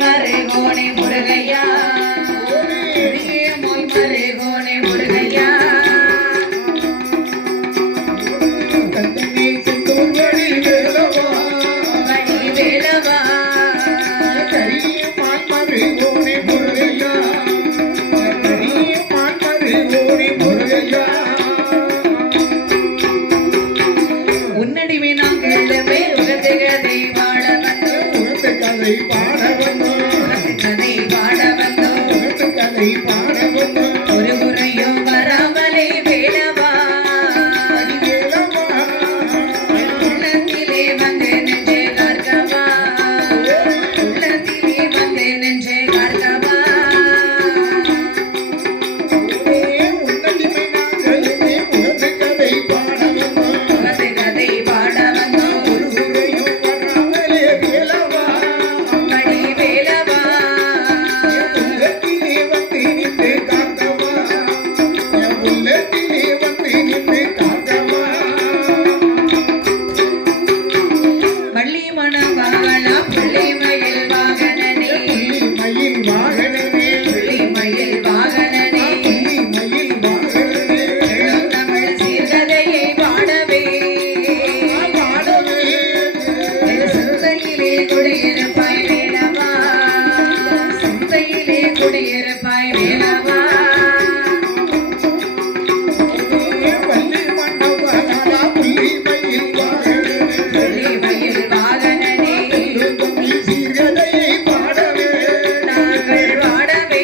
மருகோனே முருகையா மோய் மருகோனே முருகையா கந்தனே செந்தூர் வழி வேலவா கரியமான் மருகோனே முருகையா கரியமான் மருகோனே முருகையா உன்னடிவே நாங்களே உகந்த கதை பாட வந்தோம் உகந்த கதை பாட வந்தோம் கதை பாட வந்தோம் உகந்த கதை பாட வந்தோம் ஒரு முறையோ வராமலே வேலவா வேலவா உள்ளத்திலே வந்து நெஞ்சே கார்கவா உள்ளத்திலே வந்து நெஞ்சே கார்கவா உன்னடிமை நாங்களுமே உகந்த கதை பாட வந்தோம் உகந்த கதை பாட வந்தோம் ஒரு முறையும் வராமலே வேலவா மணி வேலவா உள்ளத்திலே வந்து நின்று காக்கவா என் உள்ளத்திலே வந்து நின்று காக்கவா பள்ளி மனம் வாழா புள்ளி மயில் வாகனனே மயில் வாகனமே புள்ளி மயில் வாகனனே மயில் வாகனமே தமிழ் சீர்கதையை பாடவே பாடவே சிந்தையிலே குடியிருப்பாய் வேலவா சிந்தையிலே குடியிருப்பாய் வேலவா வள்ளி மண்டபராடா புள்ளி மயில் வாகனமே புள்ளி மயில் வாகனனே தமிழ் சீர்கதையை பாடவே நாங்கள் பாடவே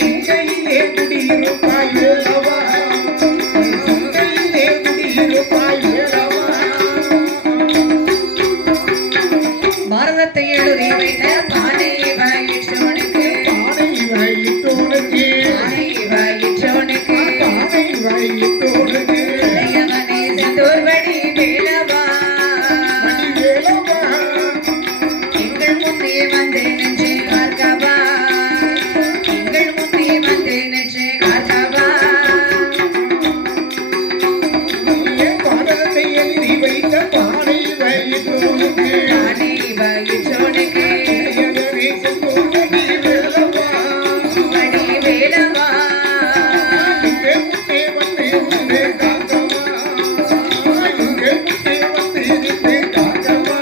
சிந்தையிலே குடியிருப்பாய் வேலவா சிந்தையிலே குடியிருப்பாய் வேலவா பாரதத்தை எழுதி வைத்த பானை வயிற்றவனுக்கு தானை வயிற்றோனுக்கு பானை வயிற்றவனுக்கு தானை வயிற்றோனுக்கு இளையவனே செந்தூர்வடி வேலவா மணி வேலவா எங்கள் முன்னே வந்து நெஞ்சே கார்கவா எங்கள் முன்னே வந்து நெஞ்சே கார்கவா பாரதத்தை எழுதி வைத்த தானை வயிற்றோனுக்கு பானை வயிற்றவனுக்கு இளையவனே செந்தூர்வடி வேலவா வடி வேலவா இங்கே முன்னே வந்து நின்று காக்கவா இங்கே முன்னே வந்து நின்று காக்கவா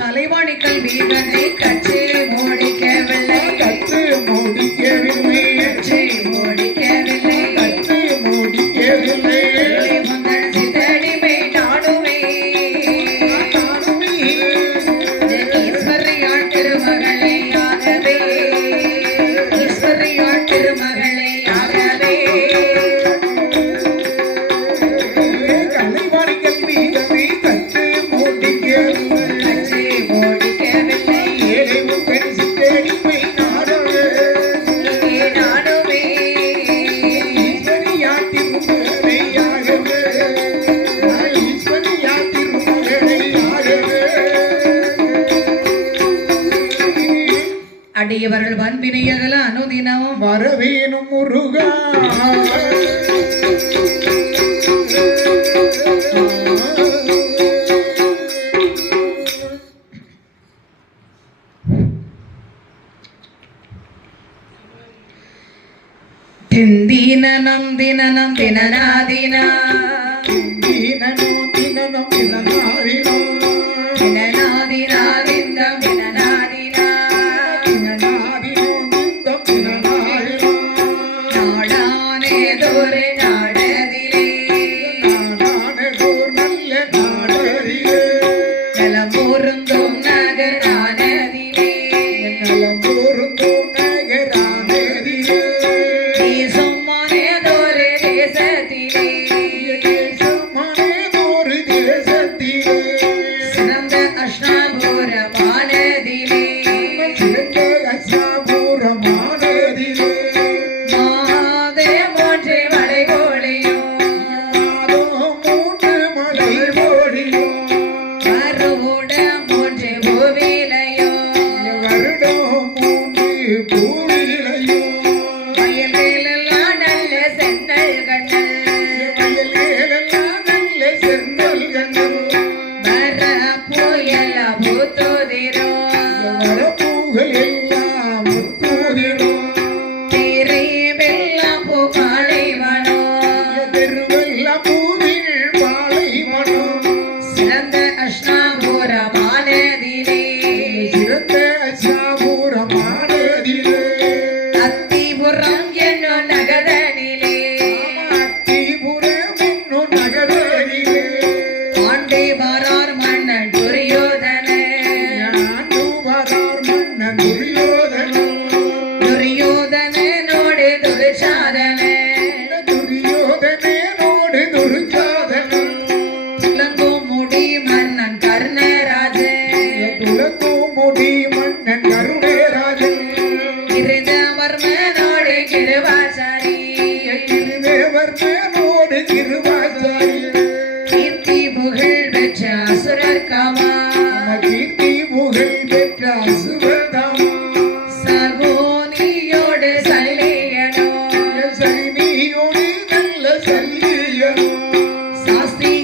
கலைவாணி கல்விகளை கற்று முடிக்கவில்லை கற்று முடிக்கவில்லை கற்று முடிக்கவில்லை கற்று முடிக்கவில்லை முந்தன் சித்தடிமை நாடுமே ஈஸ்வரியாள் திருமகளை ஆகவே ஈஸ்வரியாள் திருமகளை ஆகவே கலைவாணி கல்விகளை கற்று முடிக்கவில்லை கற்று முடிக்கவில்லை ஏழை பெண் சித்தடிமை நாடவே இங்கே நாடுமே ஈஸ்வரியாத்தின் மகளையாகவே ஈஸ்வரியாத்தின் மகளையாகவே அடியவர்கள் வன்பினையகல அனுதினமும் வரவேணும் முருகா தினனம் தினனம் தினநாதினா தினனோ தினனம் தினநாதினோ தினநாதினாதிந்தம் தினநாதினா தினநாதினோ திந்தம் தினநாதினோ நாடானேதொரு நாடதிலே நாடானதோர் நல்ல நாடறியே நலமூருந்தும் நகர் நானதிலே நலம்பூர்ந்தோம் நகரானதிலே தேசமானேதொரு தேசத்திலே தேசமானதோர் தேசத்திலே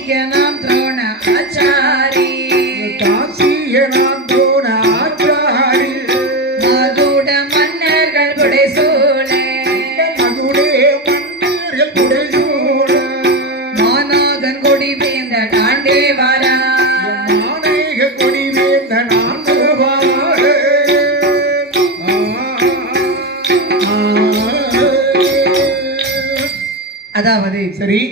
காசியனாம் துரோண ஆச்சாரி காசியனாம் துரோணாச்சாரி மகுட மன்னர்கள் புடைசூழ மகுடே மன்னர்கள் புடைசூழ மாநாகன் கொடி வேந்த தாண்டே வரா மானேக கொடி வேந்த நான்கு வாழ அதாவது சரி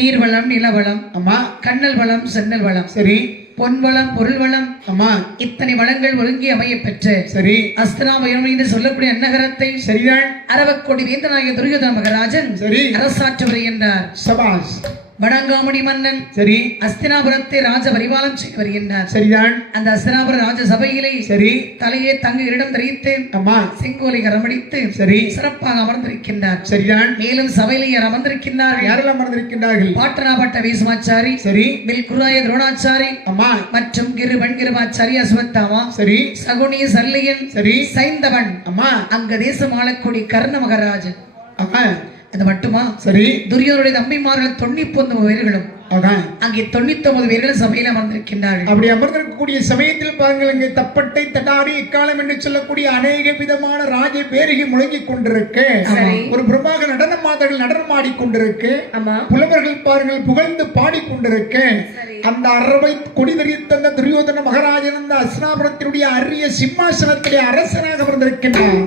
நீர்வளம் நிலவளம் அம்மா கண்ணல் வளம் சென்னல் வளம் சரி பொன்வளம் பொருள் வளம் அம்மா இத்தனை வளங்கள் ஒருங்கி அமைய பெற்று சரி அஸ்தினாபுரம் என்று சொல்லக்கூடிய அன்னகரத்தை சரிதான் அரவக்கோடி வேந்தனாகிய துரியோதன மகராஜன் சரி அரசாற்று வருகின்றார். சபாஸ் வடங்காமுடி மன்னன் சரி அஸ்தினாபுரத்தை ராஜ பரிபாலம் செய்து வருகின்றார். சரிதான் அந்த அஸ்தினாபுர ராஜ சபையிலே சரி தலையே தங்கு இடம் தரித்து அம்மா செங்கோலை கரமடித்து சரி சிறப்பாக அமர்ந்திருக்கின்றார். சரிதான் மேலும் சபையிலே யார் அமர்ந்திருக்கின்றார்கள்? யாரெல்லாம் மறந்திருக்கின்றார்கள்? பாட்டனாபட்ட வீசுமாச்சாரி, சரி வில் குருராய துரோணாச்சாரி அம்மா மற்றும் கிருபன் கிருபாச்சாரி அஸ்வத்தாமா, சரி சகுனி சல்லியன், சரி சைந்தவன், அம்மா அங்க தேசம் ஆளக்கூடிய கர்ண மகராஜன். அம்மா அது மட்டுமா, சரி துரியோதனுடைய தம்பிமார்கள் 99 பேர்களும் அதான் அங்கே 99 பேர்களும் சபையில் அமர்ந்திருக்கின்றார்கள். அப்படி அமர்ந்திருக்கக்கூடிய சமயத்தில் பாருங்கள், இங்கே தப்பட்டை தட்டாரி இக்காலம் என்று சொல்லக்கூடிய அநேக விதமான ராஜ பேருகி முழங்கிக் கொண்டிருக்கு. சரி. ஒரு பிரபாக நடன மாதர்கள் நடனமாடி கொண்டிருக்கு. ஆமா. புலவர்கள் பாருங்கள் புகழ்ந்து பாடிக்கொண்டிருக்கு. சரி. அந்த அரவை கொடி தரித்த துரியோதன மகாராஜன் அந்த அஸ்னாபுரத்தினுடைய அரிய சிம்மாசனத்திலே அரசனாக அமர்ந்திருக்கின்றார்.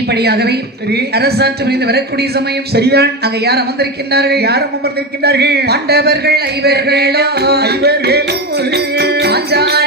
இப்படியாகவே சரி அரசாற்று புரிந்து வரக்கூடிய சமயம் சரிதான். அங்க யார் அமர்ந்திருக்கின்றார்கள்? யாரும் அமர்ந்திருக்கின்றார்கள்? பாண்டவர்கள் ஐவர்களோ ஐவர்களும் பாஞ்சாலி